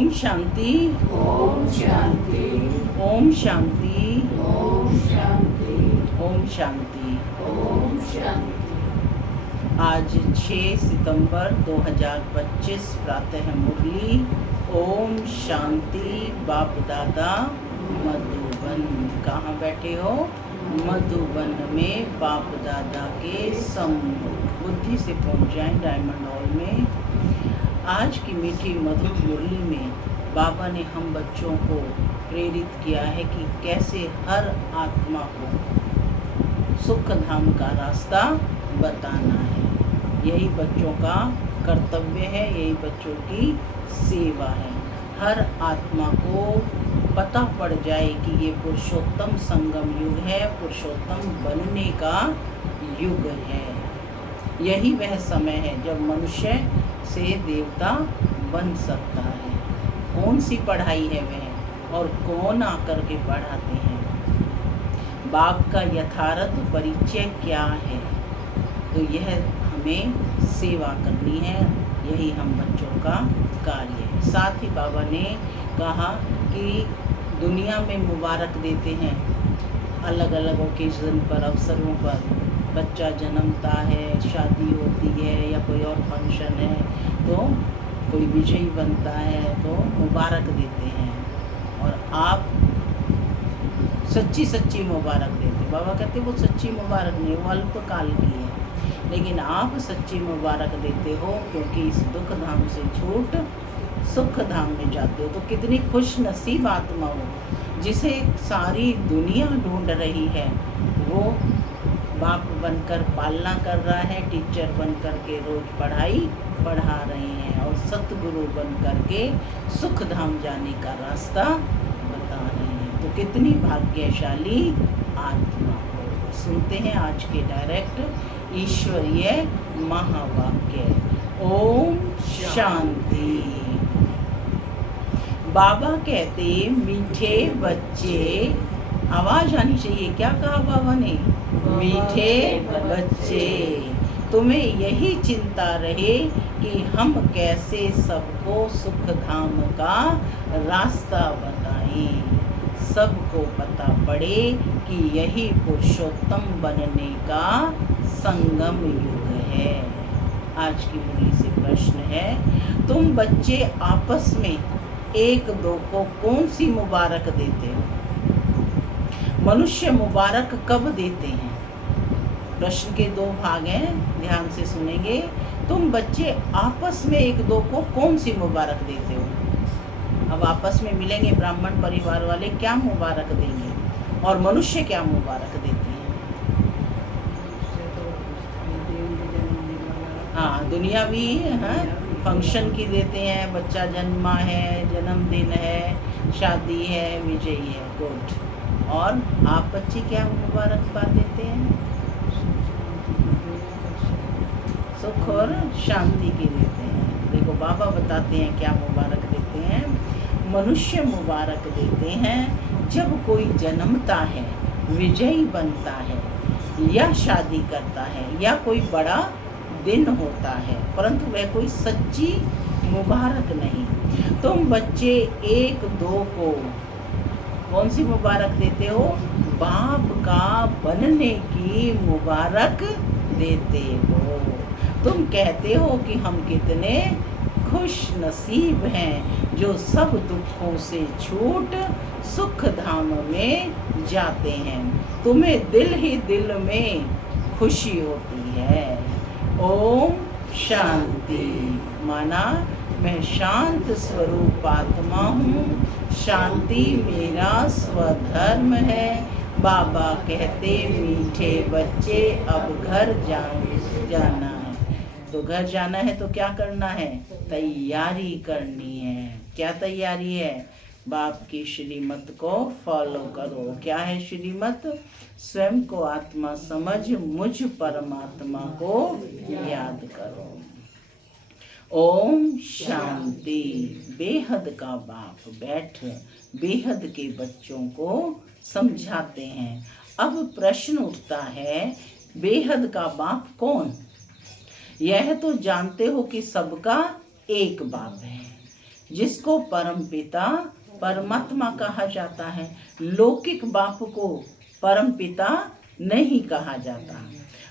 ओम शांति, ओम शांति, ओम शांति, ओम शांति, ओम शांति। ओम शांति। आज 6 सितंबर 2025 प्रातः मुरली। ओम शांति। बाप दादा मधुबन। कहाँ बैठे हो? मधुबन में बाप दादा के सम्मुख। बुद्धि से पहुँच जाएं डायमंड हॉल में। आज की मीठी मधुर मुरली में बाबा ने हम बच्चों को प्रेरित किया है कि कैसे हर आत्मा को सुख धाम का रास्ता बताना है। यही बच्चों का कर्तव्य है, यही बच्चों की सेवा है। हर आत्मा को पता पड़ जाए कि ये पुरुषोत्तम संगम युग है, पुरुषोत्तम बनने का युग है। यही वह समय है जब मनुष्य से देवता बन सकता है। कौन सी पढ़ाई है वह और कौन आकर के पढ़ाते हैं? बाप का यथार्थ परिचय क्या है? तो यह हमें सेवा करनी है, यही हम बच्चों का कार्य है। साथ ही बाबा ने कहा कि दुनिया में मुबारक देते हैं अलग अलग ओकेजन पर, अवसरों पर। बच्चा जन्मता है, शादी होती है या कोई और फंक्शन है तो कोई विजयी बनता है तो मुबारक देते हैं। और आप सच्ची सच्ची मुबारक देते। बाबा कहते वो सच्ची मुबारक नहीं, वो अल्पकाल की है, लेकिन आप सच्ची मुबारक देते हो क्योंकि इस दुख धाम से छूट सुख धाम में जाते हो। तो कितनी खुश नसीब आत्मा हो जिसे सारी दुनिया ढूंढ रही है। वो बाप बनकर पालना कर रहा है, टीचर बनकर के रोज पढ़ाई पढ़ा रहे हैं और सतगुरु बनकर के सुख धाम जाने का रास्ता बता रहे हैं। तो कितनी भाग्यशाली आत्मा हो। सुनते हैं आज के डायरेक्ट ईश्वरीय महावाक्य। ओम शांति। बाबा कहते मीठे बच्चे, आवाज आनी चाहिए। क्या कहा बाबा ने? मीठे बच्चे, तुम्हें यही चिंता रहे कि हम कैसे सबको सुख धाम का रास्ता बताएं। सबको पता पड़े कि यही पुरुषोत्तम बनने का संगम युग है। आज की मुरली से प्रश्न है, तुम बच्चे आपस में एक दो को कौन सी मुबारक देते हो? मनुष्य मुबारक कब देते हैं? प्रश्न के दो भाग हैं, ध्यान से सुनेंगे। तुम बच्चे आपस में एक दो को कौन सी मुबारक देते हो? अब आपस में मिलेंगे ब्राह्मण परिवार वाले, क्या मुबारक देंगे? और मनुष्य क्या मुबारक देते हैं? हाँ, दुनियावी फंक्शन की देते हैं। बच्चा जन्मा है, जन्मदिन है, शादी है, विजयी है, गुड। और आप बच्चे क्या मुबारकबाद देते हैं? सुख और शांति की देते हैं। देखो बाबा बताते हैं क्या मुबारक देते हैं। मनुष्य मुबारक देते हैं जब कोई जन्मता है, विजयी बनता है या शादी करता है या कोई बड़ा दिन होता है, परंतु वह कोई सच्ची मुबारक नहीं। तुम बच्चे एक दो को कौन सी मुबारक देते हो? बाप का बनने की मुबारक देते हो। तुम कहते हो कि हम कितने खुश नसीब हैं जो सब दुखों से छूट सुख धाम में जाते हैं। तुम्हें दिल ही दिल में खुशी होती है। ओम शांति। माना मैं शांत स्वरूप आत्मा हूँ, शांति मेरा स्वधर्म है। बाबा कहते मीठे बच्चे अब घर जाना है। तो घर जाना है तो क्या करना है? तैयारी करनी है। क्या तैयारी है? बाप की श्रीमत को फॉलो करो। क्या है श्रीमत? स्वयं को आत्मा समझ मुझ परमात्मा को याद करो। ओम शांति। बेहद का बाप बैठ बेहद के बच्चों को समझाते हैं। अब प्रश्न उठता है, बेहद का बाप कौन? यह तो जानते हो कि सबका एक बाप है, जिसको परमपिता परमात्मा कहा जाता है। लौकिक बाप को परमपिता नहीं कहा जाता।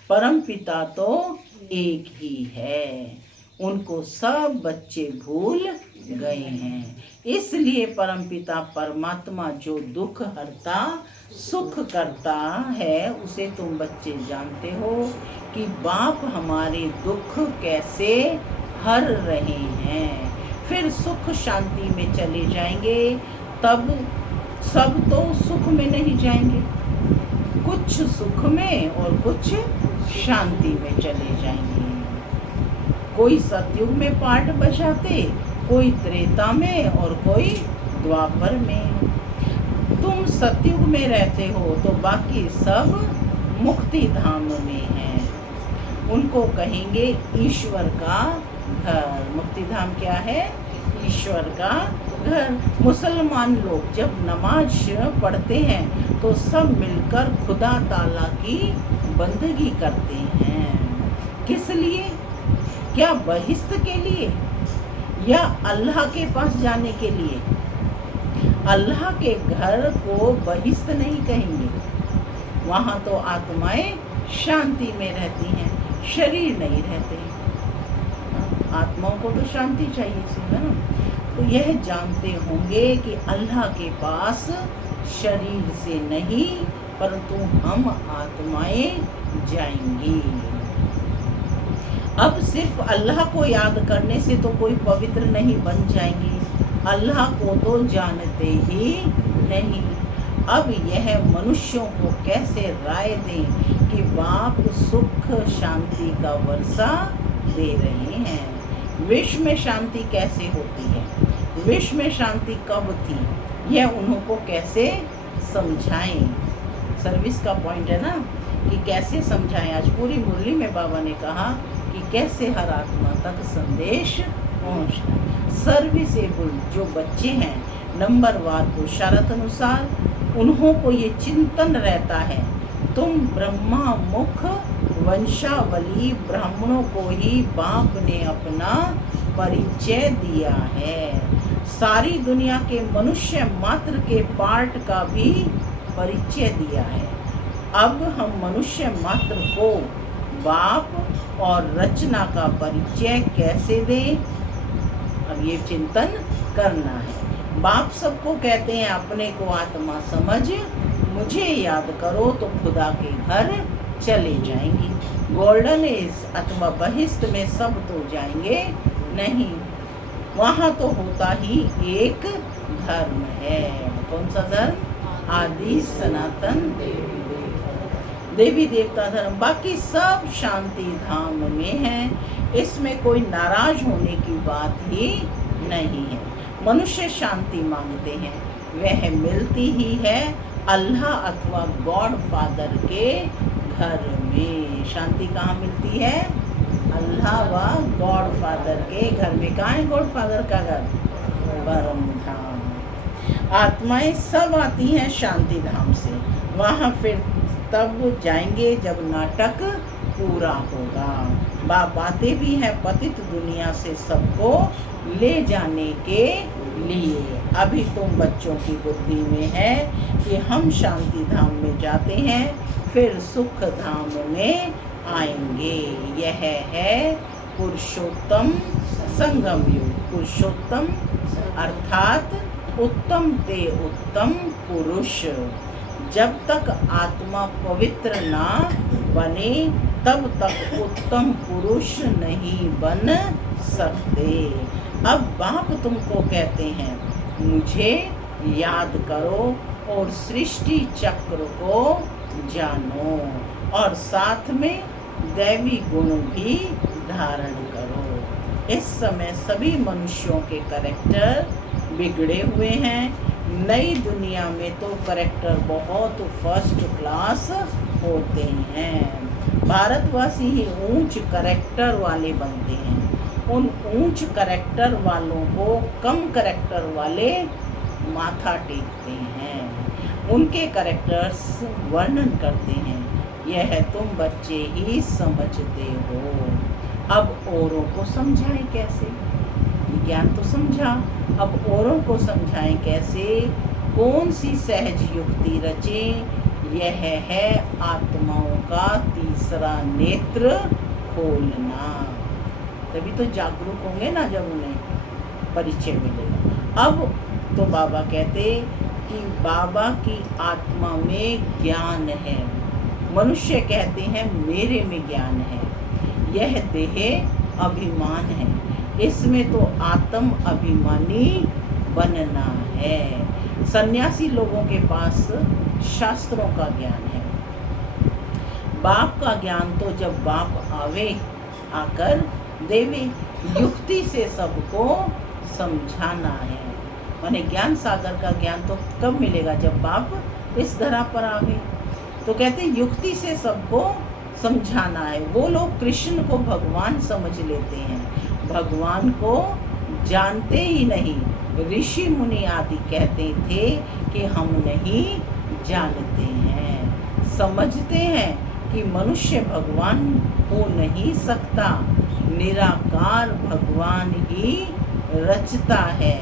परमपिता तो एक ही है, उनको सब बच्चे भूल गए हैं। इसलिए परमपिता परमात्मा जो दुख हरता सुख करता है, उसे तुम बच्चे जानते हो कि बाप हमारे दुख कैसे हर रहे हैं। फिर सुख शांति में चले जाएंगे, तब सब तो सुख में नहीं जाएंगे, कुछ सुख में और कुछ शांति में चले जाएंगे। कोई सतयुग में पाठ बजाते, कोई त्रेता में और कोई द्वापर में। तुम सतयुग में रहते हो तो बाकी सब मुक्ति धाम में हैं। उनको कहेंगे ईश्वर का घर। मुक्ति धाम क्या है? ईश्वर का घर। मुसलमान लोग जब नमाज पढ़ते हैं तो सब मिलकर खुदा ताला की बंदगी करते हैं। किस लिए? क्या बहिश्त के लिए या अल्लाह के पास जाने के लिए? अल्लाह के घर को बहिश्त नहीं कहेंगे, वहाँ तो आत्माएं शांति में रहती हैं, शरीर नहीं रहते। आत्माओं को तो शांति चाहिए सी है ना। तो यह जानते होंगे कि अल्लाह के पास शरीर से नहीं परंतु हम आत्माएं जाएंगी। अब सिर्फ अल्लाह को याद करने से तो कोई पवित्र नहीं बन जाएंगे, अल्लाह को तो जानते ही नहीं। अब यह मनुष्यों को कैसे राय दें कि बाप सुख शांति का वर्षा दे रहे हैं। विश्व में शांति कैसे होती है, विश्व में शांति कब थी, यह उन्हों को कैसे समझाएं। सर्विस का पॉइंट है ना कि कैसे समझाएं। आज पूरी मुरली में बाबा ने कहा कि कैसे हर आत्मा तक संदेश पहुंचना। सर्विसेबल जो बच्चे हैं नंबरवार को शरत अनुसार, उन्हों को ये चिंतन रहता है तुम ब्रह्मा मुख वंशावली ब्राह्मणों को ही बाप ने अपना परिचय दिया है। सारी दुनिया के मनुष्य मात्र के पार्ट का भी परिचय दिया है। अब हम मनुष्य मात्र को बाप और रचना का परिचय कैसे दें, अब ये चिंतन करना है। बाप सबको कहते हैं अपने को आत्मा समझ, मुझे याद करो तो खुदा के घर चले जाएंगे। गोल्डन एज अथवा बहिश्त में सब तो जाएंगे नहीं, वहाँ तो होता ही एक धर्म है। कौन सा धर्म? आदि सनातन देवी देवता धर्म। बाकी सब शांति धाम में है, इसमें कोई नाराज होने की बात ही नहीं है। मनुष्य शांति मांगते हैं, वह मिलती ही है अल्लाह अथवा गॉड फादर के घर में। शांति कहाँ मिलती है? अल्लाह व गॉड फादर के घर में। कहाँ है गॉड फादर का घर? परम धाम। आत्माएं सब आती हैं शांति धाम से, वहाँ फिर तब जाएंगे जब नाटक पूरा होगा। बाप आते भी हैं पतित दुनिया से सबको ले जाने के लिए। अभी तुम बच्चों की बुद्धि में है कि हम शांति धाम में जाते हैं फिर सुख धाम में आएंगे। यह है पुरुषोत्तम संगम युग। पुरुषोत्तम अर्थात उत्तम ते उत्तम पुरुष। जब तक आत्मा पवित्र ना बने तब तक उत्तम पुरुष नहीं बन सकते। अब बाप तुमको कहते हैं मुझे याद करो और सृष्टि चक्र को जानो और साथ में दैवी गुण भी धारण करो। इस समय सभी मनुष्यों के कैरेक्टर बिगड़े हुए हैं। नई दुनिया में तो कैरेक्टर बहुत फर्स्ट क्लास होते हैं। भारतवासी ही ऊंच कैरेक्टर वाले बनते हैं। उन ऊंच कैरेक्टर वालों को कम कैरेक्टर वाले माथा टेकते हैं, उनके कैरेक्टर्स वर्णन करते हैं। यह तुम बच्चे ही समझते हो। अब औरों को समझाएं कैसे? ये ज्ञान तो समझा, अब औरों को समझाएं कैसे, कौन सी सहज युक्ति रचें। यह है आत्माओं का तीसरा नेत्र खोलना। तभी तो जागरूक होंगे ना जब उन्हें परिचय मिलेगा। अब तो बाबा कहते कि बाबा की आत्मा में ज्ञान है। मनुष्य कहते हैं मेरे में ज्ञान है। यह देह अभिमान है, इसमें तो आत्म अभिमानी बनना है। सन्यासी लोगों के पास शास्त्रों का ज्ञान है। बाप का ज्ञान तो जब बाप आकर देवे, युक्ति से सबको समझाना है। माने ज्ञान सागर का ज्ञान तो कब मिलेगा, जब बाप इस धरा पर आवे। तो कहते युक्ति से सबको समझाना है। वो लोग कृष्ण को भगवान समझ लेते हैं, भगवान को जानते ही नहीं। ऋषि मुनि आदि कहते थे कि हम नहीं जानते हैं, समझते हैं कि मनुष्य भगवान हो नहीं सकता, निराकार भगवान ही रचता है।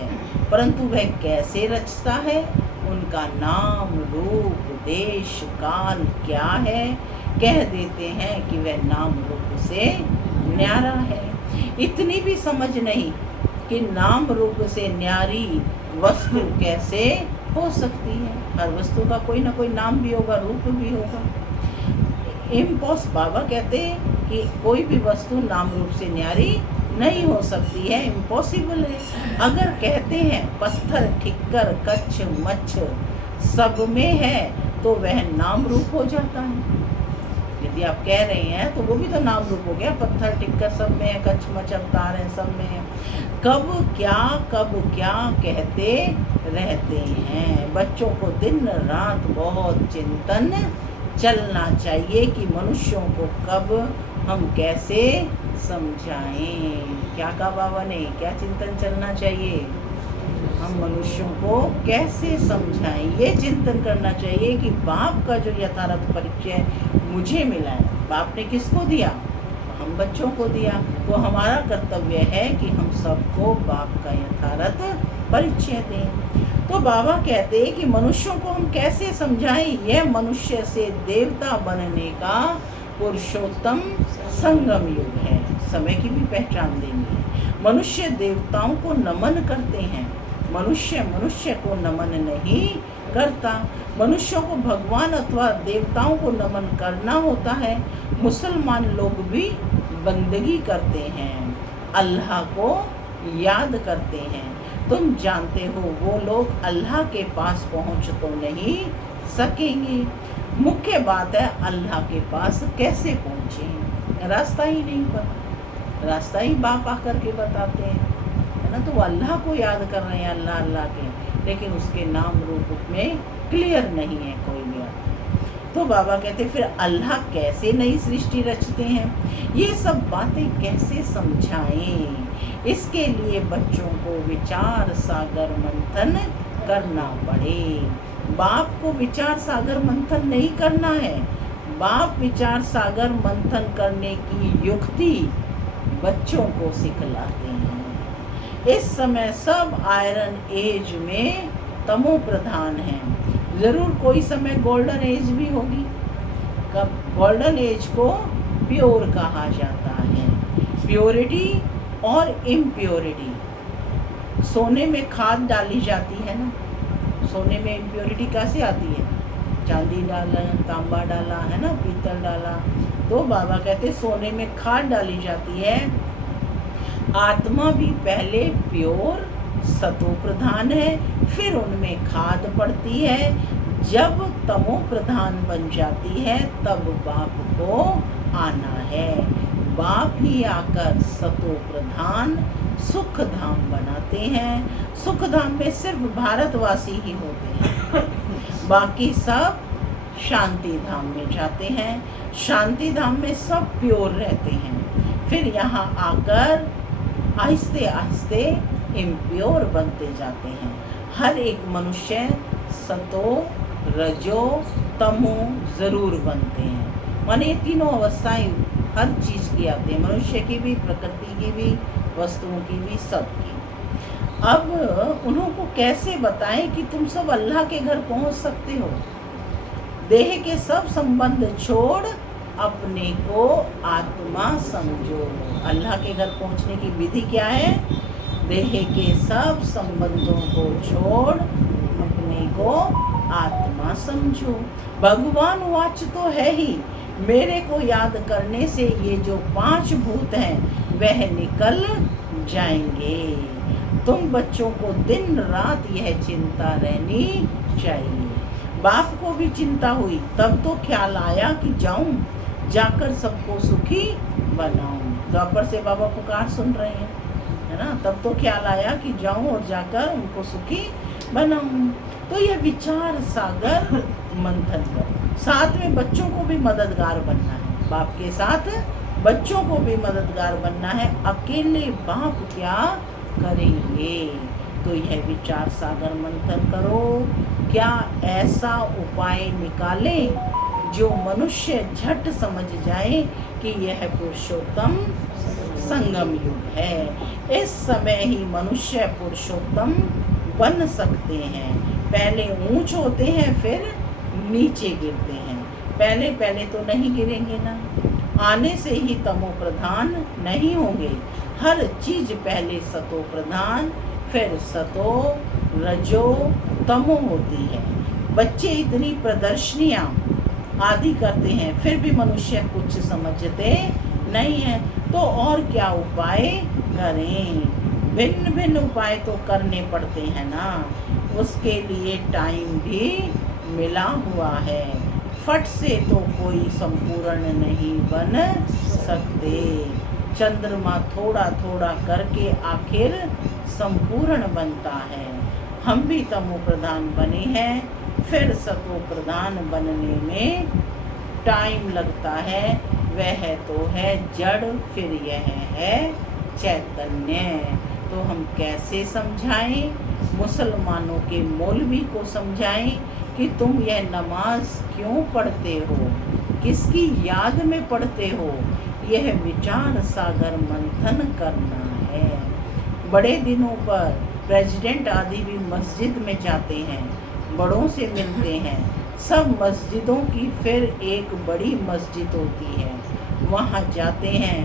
परंतु वह कैसे रचता है, उनका नाम रूप देश काल क्या है, कह देते हैं कि वह नाम रूप से न्यारा है। इतनी भी समझ नहीं कि नाम रूप से न्यारी वस्तु कैसे हो सकती है। हर वस्तु का कोई ना कोई नाम भी होगा, रूप भी होगा। बाबा कहते हैं कि कोई भी वस्तु नाम रूप से न्यारी नहीं हो सकती है, इम्पॉसिबल है। अगर कहते हैं पत्थर ठिक्कर कच्छ मच्छ सब में है तो वह नाम रूप हो जाता है। यदि आप कह रहे हैं तो वो भी तो नाम रूप हो गया। पत्थर टिक्कर सब में है, कच्छ मच्छ अवतार है सब में है। कब क्या कहते रहते हैं। बच्चों को दिन रात बहुत चिंतन चलना चाहिए कि मनुष्यों को कब हम कैसे समझाएं। क्या कहा बाबा ने, क्या चिंतन चलना चाहिए, हम मनुष्यों को कैसे समझाएं। ये चिंतन करना चाहिए कि बाप का जो यथार्थ परिचय मुझे मिला है, बाप ने किसको दिया, हम बच्चों को दिया। तो हमारा कर्तव्य है कि हम सबको बाप का यथार्थ परिचय दें। तो बाबा कहते हैं कि मनुष्यों को हम कैसे समझाएं। यह मनुष्य से देवता बनने का पुरुषोत्तम संगम युग है। समय की भी पहचान देंगे। मनुष्य देवताओं को नमन करते हैं, मनुष्य को नमन नहीं करता। मनुष्यों को भगवान अथवा देवताओं को नमन करना होता है। मुसलमान लोग भी बंदगी करते हैं, अल्लाह को याद करते हैं। तुम जानते हो वो लोग अल्लाह के पास पहुंच तो नहीं सकेंगे। मुख्य बात है अल्लाह के पास कैसे पहुंचे, रास्ता ही नहीं पता। रास्ता ही बाप आकर के बताते हैं, है ना। तो वो अल्लाह को याद कर रहे हैं, अल्लाह अल्लाह के, लेकिन उसके नाम रूप में क्लियर नहीं है कोई भी। तो बाबा कहते फिर अल्लाह कैसे नई सृष्टि रचते हैं, ये सब बातें कैसे समझाएं। इसके लिए बच्चों को विचार सागर मंथन करना पड़े। बाप को विचार सागर मंथन नहीं करना है। बाप विचार सागर मंथन करने की युक्ति बच्चों को सिखलाते हैं। इस समय सब आयरन एज में तमो प्रधान है। ज़रूर कोई समय गोल्डन एज भी होगी। कब गोल्डन एज को प्योर कहा जाता है। प्योरिटी और इम्प्योरिटी, सोने में खाद डाली जाती है ना, सोने में इम्प्योरिटी कैसे आती है, चांदी डाला, तांबा डाला, है ना, पीतल डाला। तो बाबा कहते सोने में खाद डाली जाती है। आत्मा भी पहले प्योर सतो प्रधान है, फिर उनमें खाद पड़ती है। जब तमो प्रधान बन जाती है तब बाप को आना है। बाप ही आकर सतो प्रधान सुख धाम बनाते हैं। सुख धाम में सिर्फ भारतवासी ही होते हैं, बाकी सब शांति धाम में जाते हैं। शांति धाम में सब प्योर रहते हैं। फिर यहाँ आकर आहिस्ते आहिस्ते इम्प्योर बनते जाते हैं। हर एक मनुष्य सतो रजो तमो ज़रूर बनते हैं। माने ये तीनों अवस्थाएं हर चीज़ की आती है, मनुष्य की भी, प्रकृति की भी, वस्तुओं की भी, सबकी। अब उनको कैसे बताएं कि तुम सब अल्लाह के घर पहुंच सकते हो। देह के सब संबंध छोड़ अपने को आत्मा समझो। अल्लाह के घर पहुंचने की विधि क्या है? देह के सब संबंधों को छोड़ अपने को आत्मा समझो। भगवान वाच तो है ही, मेरे को याद करने से ये जो 5 भूत हैं वह निकल जाएंगे। तुम बच्चों को दिन रात यह चिंता रहनी चाहिए। बाप को भी चिंता हुई, तब तो ख्याल आया कि जाऊं, जाकर सबको सुखी बनाऊं। द्वापर से बाबा पुकार सुन रहे हैं, है ना। तब तो ख्याल आया कि जाऊं और जाकर उनको सुखी बनाऊं। तो यह विचार सागर मंथन करो। साथ में बच्चों को भी मददगार बनना है, बाप के साथ बच्चों को भी मददगार बनना है। अकेले बाप क्या करेंगे? तो यह विचार सागर मंथन करो। क्या ऐसा उपाय निकालें जो मनुष्य झट समझ जाए कि यह पुरुषोत्तम संगम युग है। इस समय ही मनुष्य पुरुषोत्तम बन सकते हैं। पहले ऊंच होते हैं, फिर नीचे गिरते हैं। पहले तो नहीं गिरेंगे ना। आने से ही तमो प्रधान नहीं होंगे। हर चीज पहले सतो प्रधान, फिर सतो रजो तमो होती है। बच्चे इतनी प्रदर्शनियां आदि करते हैं, फिर भी मनुष्य कुछ समझते नहीं है। तो और क्या उपाय करें? भिन्न भिन्न उपाय तो करने पड़ते हैं ना। उसके लिए टाइम भी मिला हुआ है। फट से तो कोई संपूर्ण नहीं बन सकते। चंद्रमा थोड़ा थोड़ा करके आखिर संपूर्ण बनता है। हम भी तमो प्रधान बने हैं, फिर सतो प्रधान बनने में टाइम लगता है। वह तो है जड़, फिर यह है चैतन्य। तो हम कैसे समझाएं? मुसलमानों के मौलवी को समझाएं कि तुम यह नमाज क्यों पढ़ते हो, किसकी याद में पढ़ते हो। यह विचार सागर मंथन करना है। बड़े दिनों पर प्रेसिडेंट आदि भी मस्जिद में जाते हैं, बड़ों से मिलते हैं। सब मस्जिदों की फिर एक बड़ी मस्जिद होती है, वहाँ जाते हैं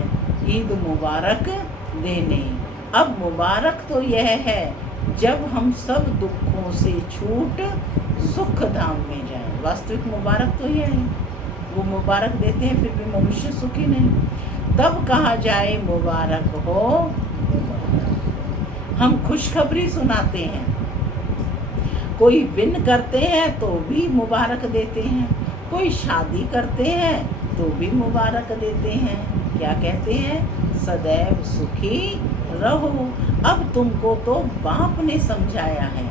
ईद मुबारक देने। अब मुबारक तो यह है जब हम सब दुखों से छूट सुख धाम में जाएं। वास्तविक मुबारक तो यह है। वो मुबारक देते हैं, फिर भी मनुष्य सुखी नहीं। तब कहा जाए मुबारक हो मुबारक। हम खुशखबरी सुनाते हैं, कोई विन करते हैं तो भी मुबारक देते हैं, कोई शादी करते हैं तो भी मुबारक देते हैं। क्या कहते हैं? सदैव सुखी रहो। अब तुमको तो बाप ने समझाया है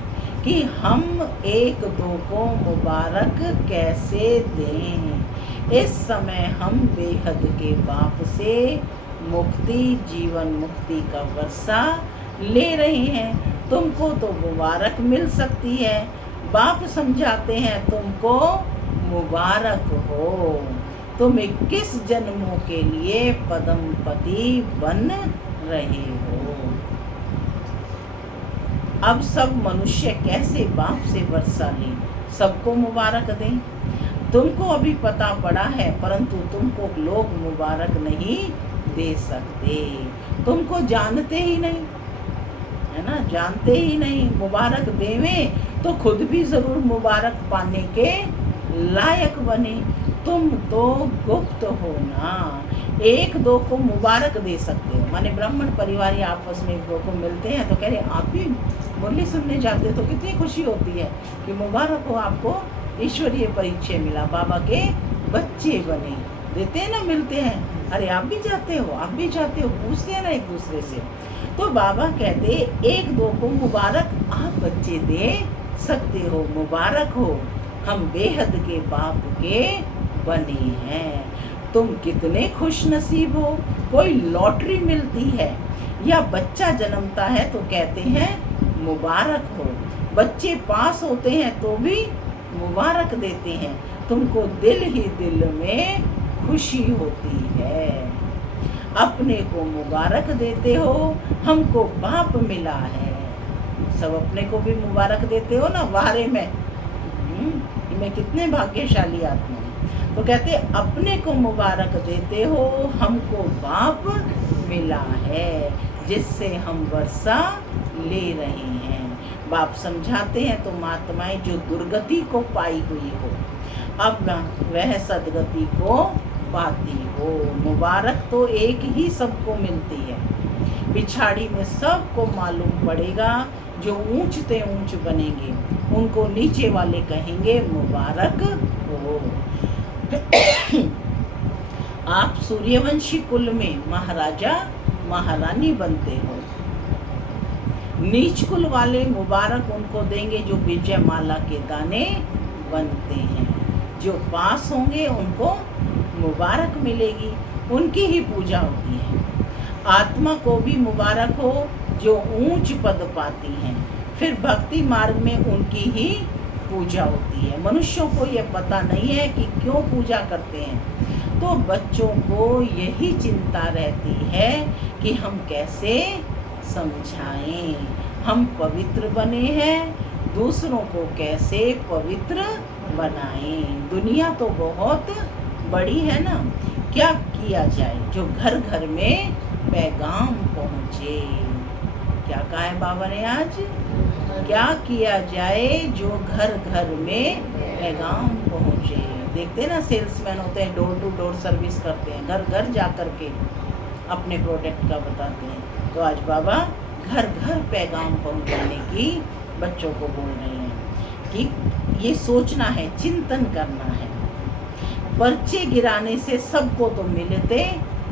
कि हम एक दो को मुबारक कैसे दें। इस समय हम बेहद के बाप से मुक्ति, जीवन मुक्ति का वर्षा ले रहे हैं। तुमको तो मुबारक मिल सकती है। बाप समझाते हैं तुमको मुबारक हो। तुम 21 जन्मों के लिए पद्मपति बन रहे हो। अब सब मनुष्य कैसे बाप से वर्षा लें, सबको मुबारक दें। तुमको अभी पता पड़ा है, परंतु तुमको लोग मुबारक नहीं दे सकते। तुमको जानते ही नहीं, है ना, जानते ही नहीं। मुबारक देवें तो खुद भी जरूर मुबारक पाने के लायक बने। तुम तो गुप्त हो ना, एक दो को मुबारक दे सकते हो। माने ब्राह्मण परिवार आपस में एक दो को मिलते हैं तो कह रहे आप भी मुरली सुनने जाते हो, तो कितनी खुशी होती है कि मुबारक हो, आपको ईश्वरीय परिचय मिला, बाबा के बच्चे बने। देते हैं ना, मिलते हैं, अरे आप भी जाते हो, आप भी जाते हो, पूछते हैं ना एक दूसरे से। तो बाबा कहते एक दो को मुबारक आप बच्चे दे सकते हो। मुबारक हो, हम बेहद के बाप के बने हैं। तुम कितने खुश नसीब हो। कोई लॉटरी मिलती है या बच्चा जन्मता है तो कहते हैं मुबारक हो। बच्चे पास होते हैं तो भी मुबारक देते हैं। तुमको दिल ही दिल में खुशी होती है। अपने को मुबारक देते हो, हमको बाप मिला है। सब अपने को भी मुबारक देते हो ना वारे में। मैं कितने भाग्यशाली आत्मा हूँ। तो कहते अपने को मुबारक देते हो, हमको बाप मिला है जिससे हम वर्षा ले रहे हैं। बाप समझाते हैं तो महात्माएं जो दुर्गति को पाई हुई हो अब ना वह सदगति को पाती हो। मुबारक तो एक ही सबको मिलती है, पिछाड़ी में सबको मालूम पड़ेगा। जो ऊंचते ऊंच बनेंगे उनको नीचे वाले कहेंगे मुबारक हो। आप सूर्यवंशी कुल में महाराजा महारानी बनते हो, नीच कुल वाले मुबारक उनको देंगे जो विजय माला के दाने बनते हैं। जो पास होंगे उनको मुबारक मिलेगी, उनकी ही पूजा होती है। आत्मा को भी मुबारक हो जो ऊंच पद पाती हैं, फिर भक्ति मार्ग में उनकी ही पूजा होती है। मनुष्यों को यह पता नहीं है कि क्यों पूजा करते हैं, तो बच्चों को यही चिंता रहती है कि हम कैसे समझाएं। हम पवित्र बने हैं, दूसरों को कैसे पवित्र बनाएं। दुनिया तो बहुत बड़ी है ना, क्या किया जाए जो घर घर में पैगाम पहुँचे। क्या कहा है बाबा ने आज, क्या किया जाए जो घर घर में पैगाम पहुँचे। देखते ना सेल्समैन होते हैं, डोर टू डोर सर्विस करते हैं, घर घर जा कर के अपने प्रोडक्ट का बताते हैं। तो आज बाबा घर घर पैगाम पहुंचाने की बच्चों को बोल रहे हैं कि ये सोचना है, चिंतन करना है। पर्चे गिराने से सबको तो मिलते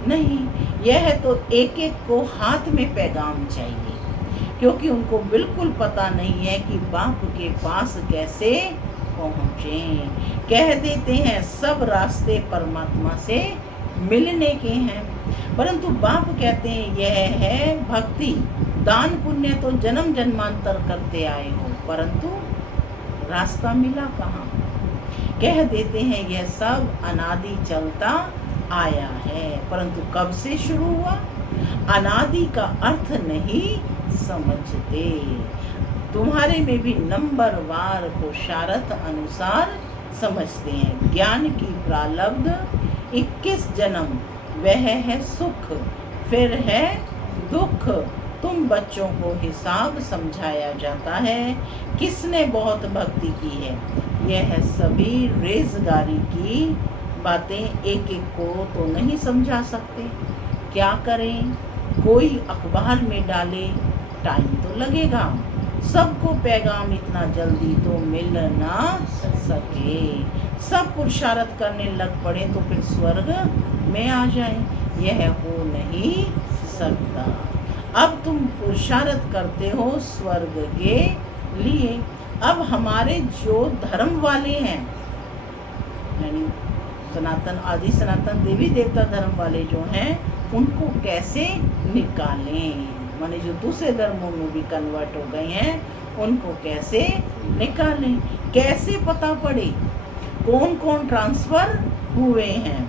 नहीं, यह तो एक एक को हाथ में पैगाम चाहिए, क्योंकि उनको बिल्कुल पता नहीं है कि बाप के पास कैसे पहुँचें। कह देते हैं सब रास्ते परमात्मा से मिलने के हैं, परंतु बाप कहते हैं यह है भक्ति। दान पुण्य तो जन्म जन्मांतर करते आए हो, परंतु रास्ता मिला कहाँ। कह देते हैं यह सब अनादि चलता आया है, परंतु कब से शुरू हुआ अनादि का अर्थ नहीं समझते। तुम्हारे में भी नंबरवार पुरुषार्थ अनुसार समझते हैं। ज्ञान की प्रारब्ध 21 जन्म, वह है सुख फिर है दुख। तुम बच्चों को हिसाब समझाया जाता है, किसने बहुत भक्ति की है। यह सभी रेजगारी की बातें एक एक को तो नहीं समझा सकते। क्या करें, कोई अखबार में डाले, टाइम तो लगेगा। सबको पैगाम इतना जल्दी तो मिल ना सके। सब पुरुषार्थ करने लग पड़े तो फिर स्वर्ग में आ जाए, यह हो नहीं सकता। अब तुम पुरुषार्थ करते हो स्वर्ग के लिए। अब हमारे जो धर्म वाले हैं, यानी सनातन आदि सनातन देवी देवता धर्म वाले जो हैं, उनको कैसे निकालें। माने जो दूसरे धर्मों में भी कन्वर्ट हो गए हैं, उनको कैसे निकालें। कैसे पता पड़े कौन कौन ट्रांसफर हुए हैं।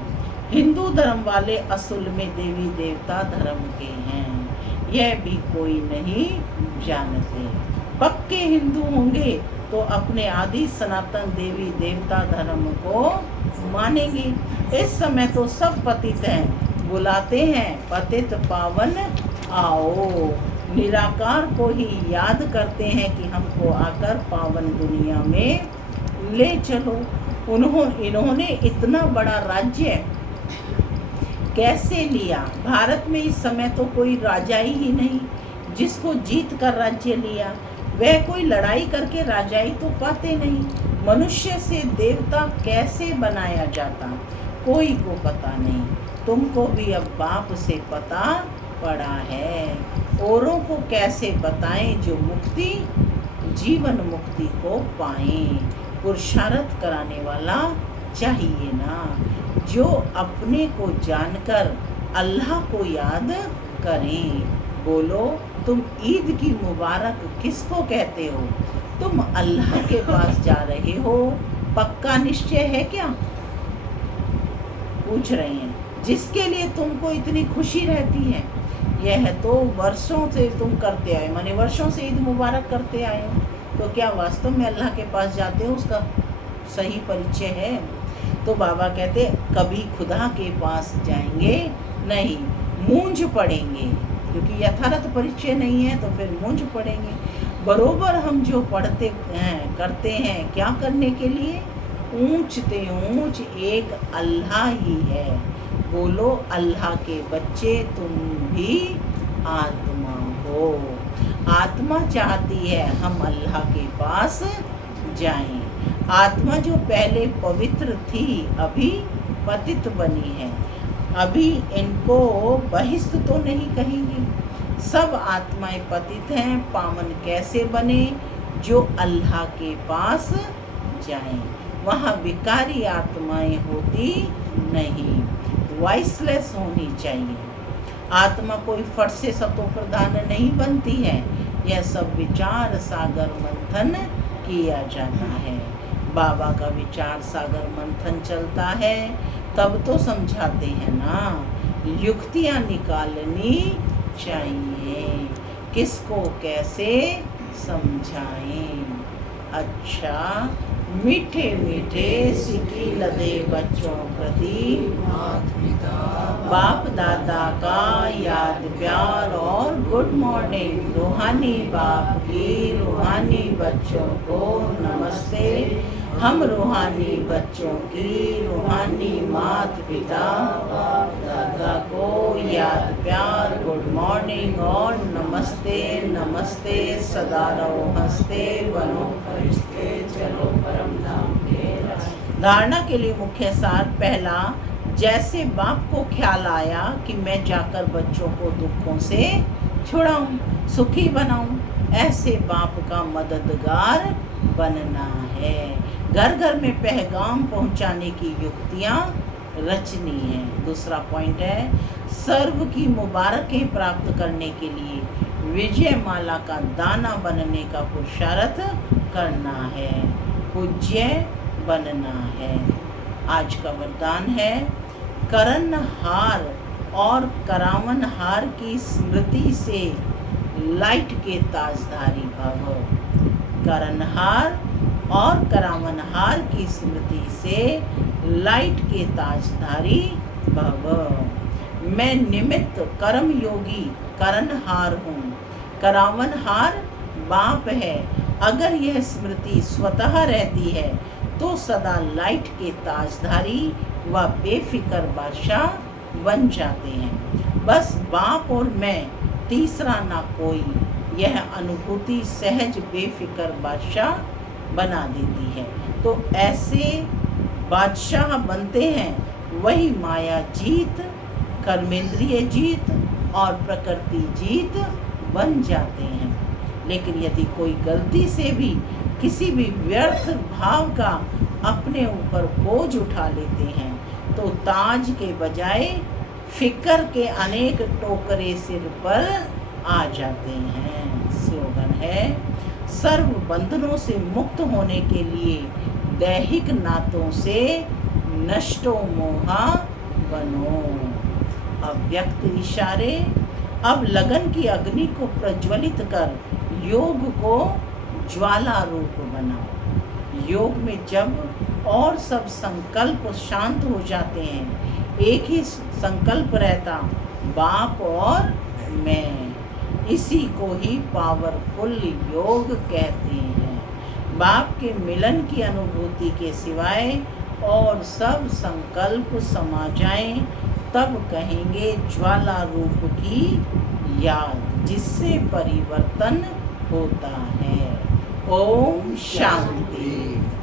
हिंदू धर्म वाले असल में देवी देवता धर्म के हैं, यह भी कोई नहीं जानते। पक्के हिंदू होंगे तो अपने आदि सनातन देवी देवता धर्म को मानेंगे। इस समय तो सब पतित हैं, बुलाते हैं पतित पावन आओ। निराकार को ही याद करते हैं कि हमको आकर पावन दुनिया में ले चलो। इन्होंने इतना बड़ा राज्य कैसे लिया। भारत में इस समय तो कोई राजा ही नहीं जिसको जीत कर राज्य लिया। वह कोई लड़ाई करके राजाई तो पाते नहीं। मनुष्य से देवता कैसे बनाया जाता, कोई को पता नहीं। तुमको भी अब बाप से पता पड़ा है। औरों को कैसे बताएं जो मुक्ति जीवन मुक्ति को पाएं। पुरुषार्थ कराने वाला चाहिए ना, जो अपने को जानकर अल्लाह को याद करें। बोलो तुम ईद की मुबारक किसको कहते हो। तुम अल्लाह के पास जा रहे हो, पक्का निश्चय है क्या, पूछ रहे हैं। जिसके लिए तुमको इतनी खुशी रहती है, यह तो वर्षों से तुम करते आए, माने वर्षों से ईद मुबारक करते आए हो, तो क्या वास्तव में अल्लाह के पास जाते हो उसका सही परिचय है? तो बाबा कहते कभी खुदा के पास जाएंगे नहीं, मूंझ पड़ेंगे, क्योंकि यथार्थ परिचय नहीं है तो फिर मूंझ पड़ेंगे। बरोबर हम जो पढ़ते हैं करते हैं, क्या करने के लिए? ऊंच ते ऊंच एक अल्लाह ही है। बोलो अल्लाह के बच्चे तुम भी आत्मा हो। आत्मा चाहती है हम अल्लाह के पास जाएं। आत्मा जो पहले पवित्र थी अभी पतित बनी है। अभी इनको बहिष्ठ तो नहीं कहेंगे, सब आत्माएं पतित हैं। पावन कैसे बने? जो अल्लाह के पास जाएं। वहाँ विकारी आत्माएं होती नहीं, वॉइसलेस होनी चाहिए। आत्मा कोई फट से सतो प्रधान नहीं बनती है, यह सब विचार सागर मंथन किया जाता है। बाबा का विचार सागर मंथन चलता है तब तो समझाते हैं ना, युक्तियाँ निकालनी चाहिए, किसको कैसे समझाएं। अच्छा, मीठे मीठे सिक्की लदे बच्चों प्रति माता पिता बाप दादा का याद प्यार और गुड मॉर्निंग। रूहानी बाप की रूहानी बच्चों को नमस्ते। हम रूहानी बच्चों की रूहानी माता पिता बाप दादा को याद प्यार गुड मॉर्निंग और नमस्ते नमस्ते। सदा रहो हंसते, बनो फरिश्ते, चलो परम धाम के रास्ते। धारणा के लिए मुख्य सार पहला, जैसे बाप को ख्याल आया कि मैं जाकर बच्चों को दुखों से छुड़ाऊं, सुखी बनाऊं, ऐसे बाप का मददगार बनना है। घर घर में पैगाम पहुंचाने की युक्तियां रचनी है। दूसरा पॉइंट है, सर्व की मुबारकें प्राप्त करने के लिए विजय माला का दाना बनने का पुरुषार्थ करना है, पूज्य बनना है। आज का वरदान है, करणहार और करावनहार की स्मृति से लाइट के ताजधारी भव। करणहार और करावनहार की स्मृति से लाइट के ताजधारी भव। मैं निमित्त कर्म योगी करणहार हूँ, करावनहार बाप है। अगर यह स्मृति स्वतः रहती है तो सदा लाइट के ताजधारी व बेफिक्र बादशाह बन जाते हैं। बस बाप और मैं, तीसरा ना कोई, यह अनुभूति सहज बेफिक्र बादशाह बना देती है। तो ऐसे बादशाह बनते हैं वही माया जीत, कर्मेंद्रिय जीत और प्रकृति जीत बन जाते हैं। लेकिन यदि कोई गलती से भी किसी भी व्यर्थ भाव का अपने ऊपर बोझ उठा लेते हैं तो ताज के बजाय फिक्र के अनेक टोकरे सिर पर आ जाते हैं। स्लोगन है, सर्व बंधनों से मुक्त होने के लिए दैहिक नातों से नष्टो मोहा बनो। अव्यक्त इशारे, अब लगन की अग्नि को प्रज्वलित कर योग को ज्वाला रूप बनाओ। योग में जब और सब संकल्प शांत हो जाते हैं, एक ही संकल्प रहता, बाप और मैं। इसी को ही पावरफुल योग कहते हैं। बाप के मिलन की अनुभूति के सिवाय और सब संकल्प समा जाएं, तब कहेंगे ज्वाला रूप की याद, जिससे परिवर्तन होता है। ओम शांति।